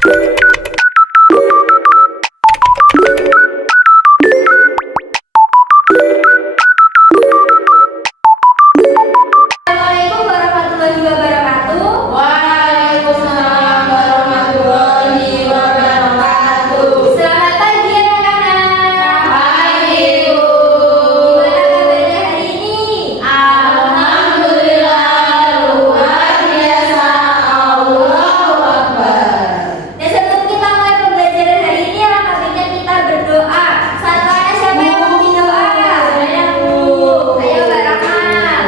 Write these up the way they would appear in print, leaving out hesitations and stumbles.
Assalamualaikum warahmatullahi wabarakatuh. Waalaikumsalam warahmatullahi wabarakatuh. Selamat pagi anak-anak. Pagi, Bu. Gimana kabarnya hari ini? Alhamdulillah luar biasa. Allahu Akbar. Dan sebelum kita mulai pembelajaran hari ini, alangkah baiknya kita berdoa. Saatnya siapa yang mau berdoa? Saya, Bu. Ayo Baramal.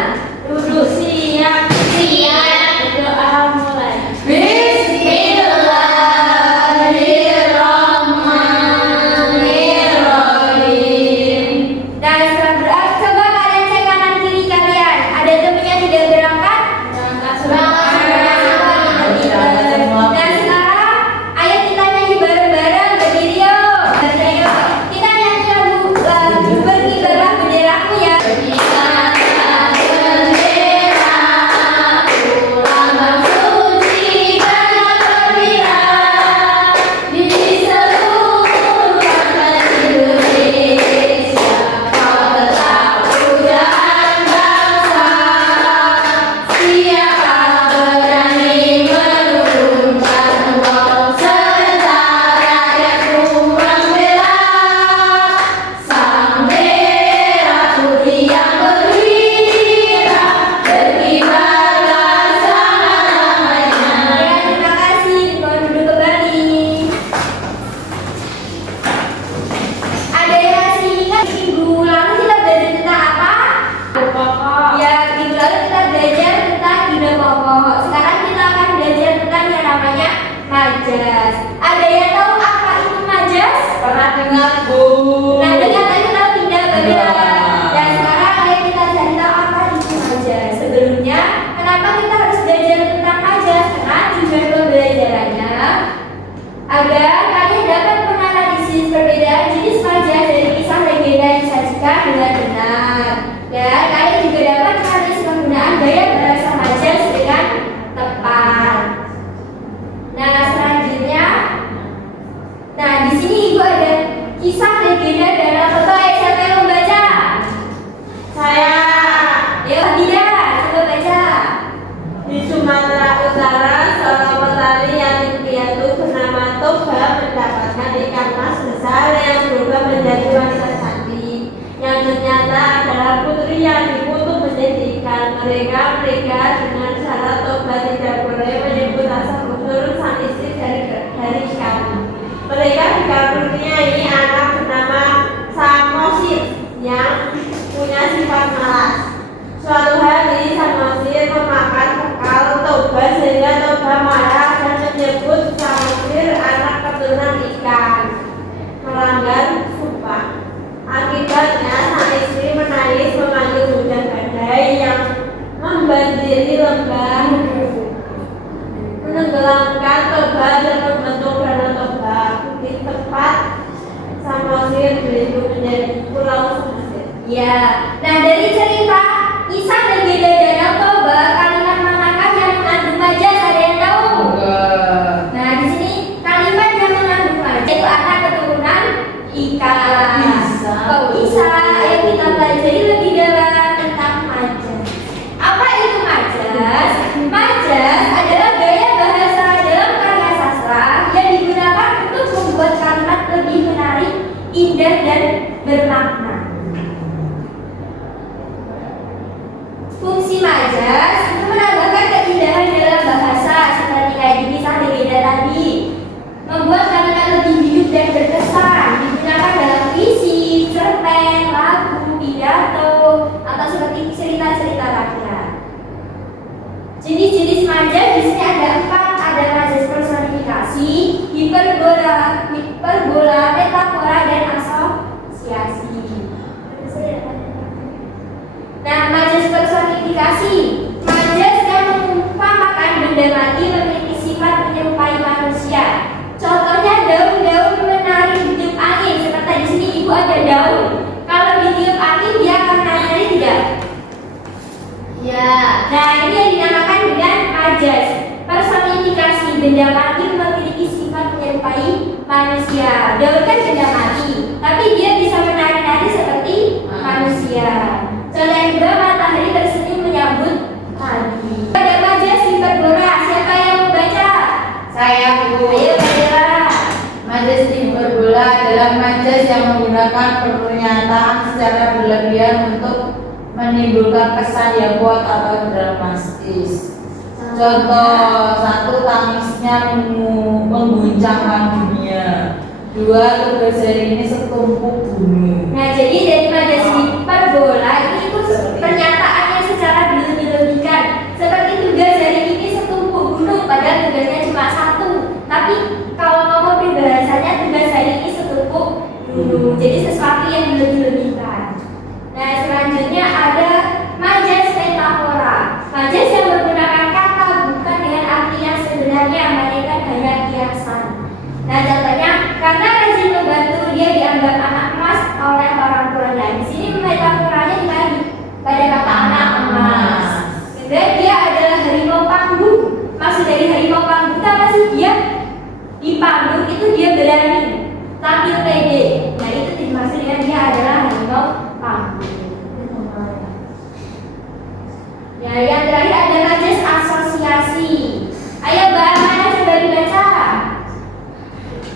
Duduk siap. Berdoa mulai. Bismillahirrahmanirrahim. Dan setelah berdoa, coba kalian cek kanan kiri kalian. Ada teman yang tidak berangkat? Berangkat Dan sekarang, ayo kita nyanyi bareng-bareng, berdiri yuk. Ayo, kita nyanyi lagu Berkibarlah Benderaku ya. Terima kasih, mohon duduk kembali. Ada yang masih ingat minggu lalu kita belajar tentang apa? Ya, minggu lalu kita belajar tentang ide pokok. Sekarang kita akan belajar tentang yang namanya majas. Ada yang tahu apa itu majas? Pernah dengar, Bu? Nah, dengar tadi tahu tidak? Bagaimana? Iya. Dan sekarang ayo kita cari tahu apa itu majas. Sebelumnya, kenapa kita harus belajar tentang majas? Karena tujuan pembelajarannya agar kalian dapat menganalisis perbedaan jenis majas dari kisah legenda yang disajikan dengan benar. Dan kalian juga dapat menganalisis penggunaan gaya bahasa majas dengan tepat. Nah, selanjutnya, di sini ibu ada kisah legenda dalam foto. Siapa yang membaca? Saya Ayo, tidak, coba baca. di Sumatera Utara, seorang petani yatim piatu bernama Toba mendapatkan ikan mas besar yang berubah menjadi wanita cantik yang ternyata adalah putri yang dikutuk menjadi ikan. Mereka menikah dengan syarat Toba tidak boleh menyebut asal usul sang istri dari ikan. Mereka dikaruniai anak bernama Samosir yang punya sifat malas. Suatu hari Samosir memakan bekal Toba sehingga Toba marah dan menyebut Samosir anak keturunan ikan, melanggar sumpah. Akibatnya sang istri menangis memanggil hujan badai yang membanjiri lembah, menenggelamkan Toba dan membentuk danau Toba. Di tempat Samosir berlindung menjadi pulau Samosir. Ya, nah dari cerita kisah legenda Danau Toba, kalimat manakah yang mengandung majas? Ada yang tahu? Nah, di sini kalimat yang mengandung majas itu anak keturunan ikan. Bisa. Kok bisa? Ayo kita pelajari lebih dalam tentang majas. Apa itu majas? Majas adalah gaya bahasa dalam karya sastra yang digunakan untuk membuat kalimat lebih menarik, indah, dan bermakna. Fungsi majas itu menambahkan keindahan dalam bahasa seperti kayak di kisah legenda tadi, membuat kalimat lebih hidup dan berkesan, digunakan dalam puisi, cerpen, lagu, pidato, atau seperti cerita-cerita rakyat. Jenis-jenis majas di sini ada 4, ada majas personifikasi, hiperbola, metafora, dan asosiasi. Nah, majas personifikasi, majas yang mengumpamakan benda mati memiliki sifat menyerupai manusia. Contohnya daun-daun menari ditiup angin. Seperti di sini ibu ada daun. Kalau ditiup angin dia akan menari tidak? Ya. Nah, ini yang dinamakan dengan majas personifikasi. Benda mati memiliki sifat manusia. Daud kan benda mati, tapi dia bisa menari-nari seperti manusia. Contoh yang kedua, matahari tersenyum menyambut pagi. Pada majas hiperbola, siapa yang membaca? Saya Bu. Ayo Bella. Majas hiperbola adalah majas yang menggunakan pernyataan secara berlebihan untuk menimbulkan kesan yang kuat atau dramatis. Contoh satu, tangisnya mengguncangkan dunia. Dua, tugas hari ini setumpuk gunung. Nah, jadi dari majas hiperbola ini itu pernyataan yang secara berlebih-lebihkan. Seperti tugas hari ini setumpuk gunung, padahal tugasnya cuma satu. Tapi kalau ngomong peribahasanya tugas hari ini setumpuk gunung. Jadi sesuatu yang berlebih-lebihkan. Nah, selanjutnya ada majas metafora. Majas yang menggunakan kata bukan dengan arti yang sebenarnya, melainkan hanya kiasan. Nah, contohnya, karena rajin membantu dia dianggap anak emas oleh orang tuanya. Di sini metaforanya dibagi pada kata anak emas. Kemudian dia adalah harimau panggung. Maksud dari harimau panggung itu apa sih? Dia di panggung itu dia berani, tampil pede. Nah, itu dimaksud dengan dia adalah harimau panggung. Ya, yang terakhir ada majas asosiasi. Ayo Mbak Amanda coba dibaca.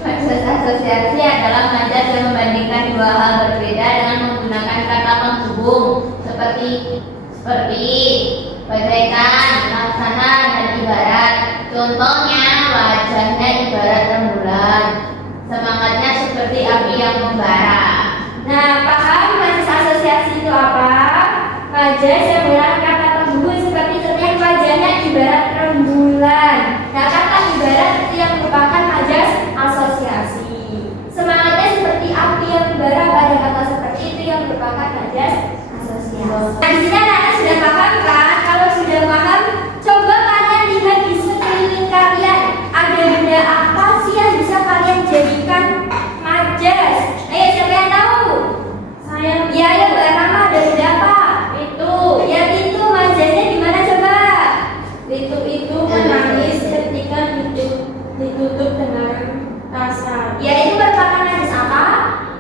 Majas asosiasi adalah majas yang membandingkan dua hal berbeda dengan menggunakan kata penghubung seperti bagaikan, laksana, dan ibarat. Contohnya, wajahnya ibarat rembulan, semangatnya seperti api yang membara. Nah, paham majas asosiasi itu apa? Majas yang menggunakan kata penghubung seperti contohnya wajahnya ibarat rembulan. Nah, kata ibarat itu yang merupakan majas asosiasi. Semangatnya seperti api yang membara, pada kata seperti itu yang merupakan majas asosiasi. Nah, di sini anak-anak sudah paham kan? Kalau sudah paham, coba kalian lihat di sekeliling kalian. Ada benda apa sih yang bisa kalian jadikan majas? Ayo, siapa yang tahu? Saya Ya, ayo Mbak Rama, ada benda apa? itu Majasnya gimana coba? itu menangis ketika ditutup dengan kasar. Ya, itu merupakan majas apa?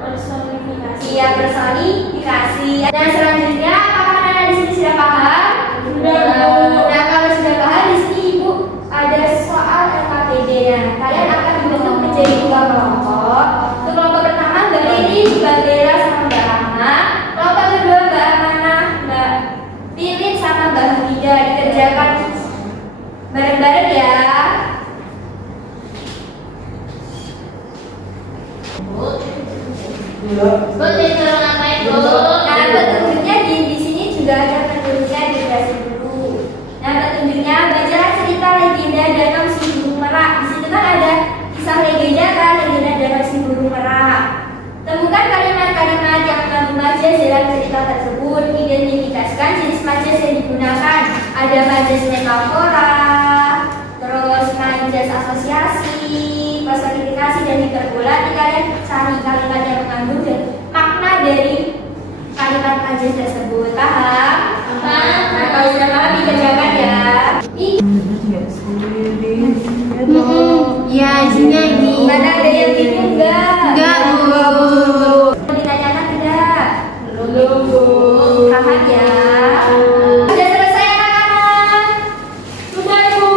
Personifikasi. Iya, personifikasi. Dan selanjutnya, apakah anak di sini sudah paham? Sudah. Nah, kalau sudah paham, di sini Ibu ada soal LKPD-nya. Kalian akan dibentuk menjadi dua kelompok. Untuk kelompok pertama, Mbak Lili, Mbak Bella, sama Mbak Rahma. Kelompok kedua, Mbak Amanah, Mbak Lilin, sama Mbak Hamida. Dikerjakan bareng-bareng ya. Bu, disuruh ngapain Bu? Nah, petunjuknya di sini juga ada petunjuknya, dikasih dulu. Nah, petunjuknya bacalah cerita legenda Danau si Burung Merak. Di situ kan ada kisah legenda kan, legenda Danau si Burung Merak. Temukan kalimat-kalimat yang mengandung majas dalam cerita tersebut. Identifikasikan jenis majas yang digunakan. Ada majas metafora, terus majas asosiasi, personifikasi, dan hiperbola. Nanti kalian cari kalimat yang mengandung dan makna dari kalimat majas tersebut. Paham? Paham. Nah, kalau sudah paham dikerjakan ya. Ya, isinya ini. Mana ada yang bingung enggak? Enggak, Bu. Ditanyakan tidak? Belum, Bu. Paham ya? Sudah selesai anak-anak? Sudah, Bu.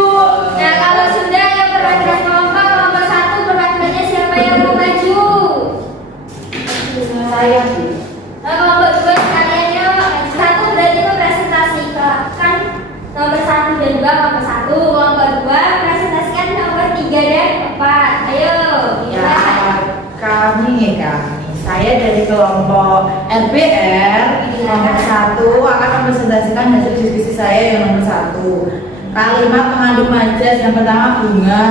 Nah, kalau sudah, yang perwakilan kelompok satu, perwakilannya siapa yang mau maju? Saya. Nah, kelompok dua sekaliannya satu berarti mempresentasikan nomor 1 dan 2 kelompok 1. Kelompok 2 presentasikan nomor 3 dan 4. Ayo, Ya, gimana? saya dari kelompok LBR nomor 1 akan mempresentasikan hasil diskusi saya yang nomor 1. Kalimat mengandung majas yang pertama bunga,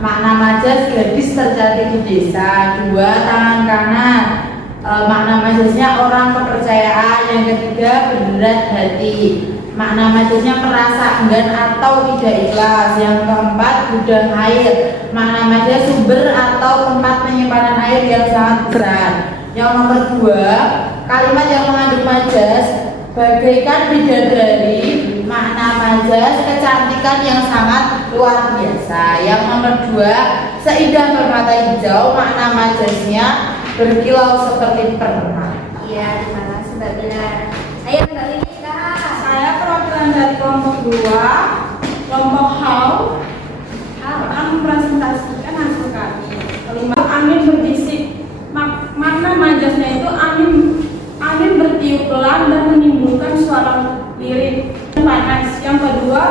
makna majas gadis tercantik di desa. 2, tangan kanan, makna majasnya orang kepercayaan. Yang ketiga berat hati, makna majasnya merasa enggan atau tidak ikhlas. Yang keempat gudang air, makna majas sumber atau tempat penyimpanan air yang sangat besar. Yang nomor 2, kalimat yang mengandung majas bagaikan bidadari, makna Majas kecantikan yang sangat luar biasa. Yang nomor 2, seindah permata hijau, makna majasnya berkilau seperti permata. Iya, terima kasih Mbak Benar. Ayo Mbak Wiwi sekarang. Saya perwakilan dari kelompok 2, kelompok how, akan mempresentasikan hasil kami. Kelima, angin berbisik. Makna majasnya itu angin bertiup pelan dan menimbulkan suara lirik panas. Yang kedua,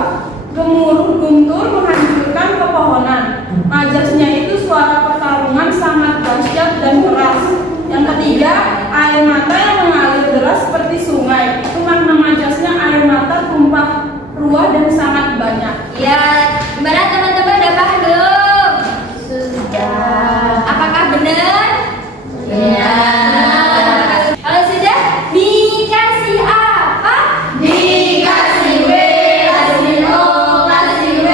gemuruh guntur menghancurkan pepohonan. Majasnya itu suara pertarungan sangat dahsyat dan keras. Yang ketiga, air mata yang mengalir deras seperti sungai. Itu makna majasnya, air mata tumpah ruah dan sangat banyak. Ya, gimana teman-teman udah paham belum? Sudah. Apakah benar? Iya. Kalau sudah, dikasih apa? Dikasih W, kasih O, kasih W.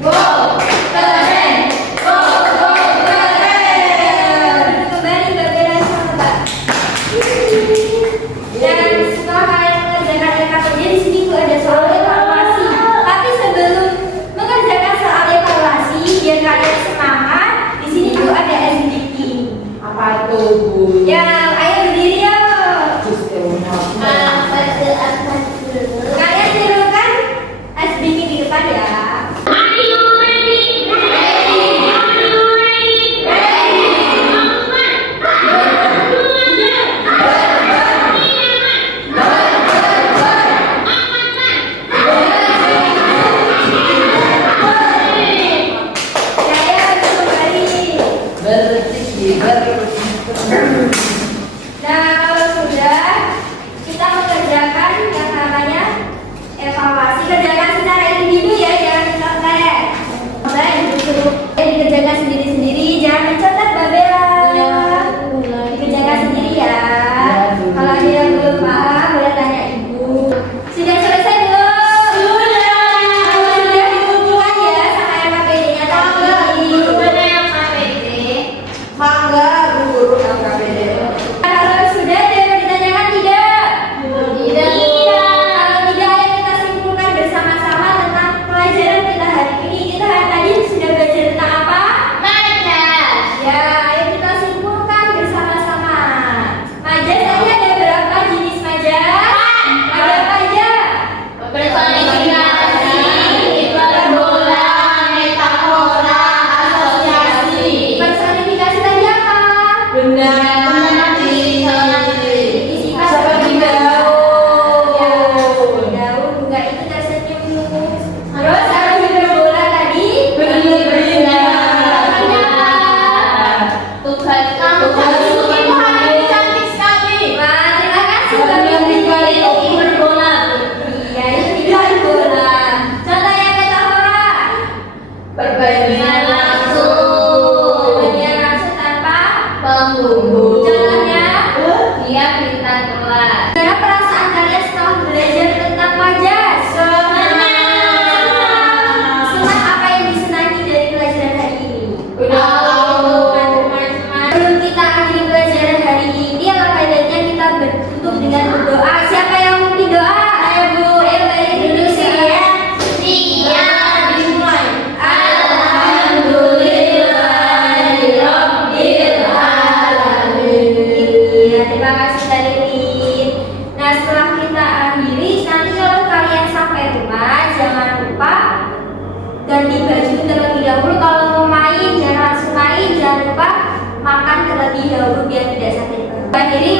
Wow, keren. Keren. Kembali Mbak Bella sama Mbak. Dan setelah kalian mengerjakan LKPD, di sini tuh ada soal evaluasi. Tapi sebelum mengerjakan soal evaluasi, biar kalian semangat, di sini tuh ada SDK. Apa itu, Bu? Ya, ayo berdiri yuk. Apa itu atas dulu? Kalian tirukan SDK di depan ya. Saya kembali. Nah, kalau sudah kita mengerjakan yang namanya evaluasi, kerjakan secara individu ya, jangan dicontek. Baik, disuruh dikerjakan sendiri-sendiri, jangan mencontek Mbak Bella. Dikerjakan sendiri ya. Kalau ada yang belum paham, boleh tanya ibu. Sudah selesai belum? Sudah dikumpulkan ya sama LKPD-nya tadi. Mana yang KPD? Mangga, guru LKPD. Kalau sudah ada yang mau ditanyakan tidak? Tidak. Kalau tidak, ayo kita simpulkan bersama-sama tentang pelajaran kita hari ini. Kita tadi sudah belajar tentang apa? Majas. Ya, ayo kita simpulkan bersama-sama. Majas tadi ada berapa jenis majas? Ada apa aja? Personifikasi, hiperbola, metafora, asosiasi. Personifikasi tadi apa? Sifat Seperti daun. Ya, daun. seperti daun. Bunga itu tersenyum. Terus kalau hiperbola tadi? Tugas kamu hari ini cantik sekali. Wah, terima kasih Mbak Itu Fitri. hiperbola. Iya, itu hiperbola. Contoh yang metafora. Perbandingan langsung. Perbandingan langsung tanpa Penghubung. Contohnya? Dia bintang kelas. Gimana perasaan kalian setelah belajar tentang majas? Senang. Apa yang disenangi dari pelajaran hari ini? Sebelum kita akhiri pelajaran hari ini, alangkah baiknya kita bertutup dengan berdoa. Siapa yang memimpin doa? Ayo Bu, ayo balik dulu sih ya. Dimulai. Iya, terima kasih Kak Lilin. Nah, setelah kita akhiri, nanti kalau kalian sampai rumah, jangan lupa ganti baju terlebih dahulu. Kalau mau main, jangan langsung main. Jangan lupa makan terlebih dahulu biar tidak sakit perut. Akhiri,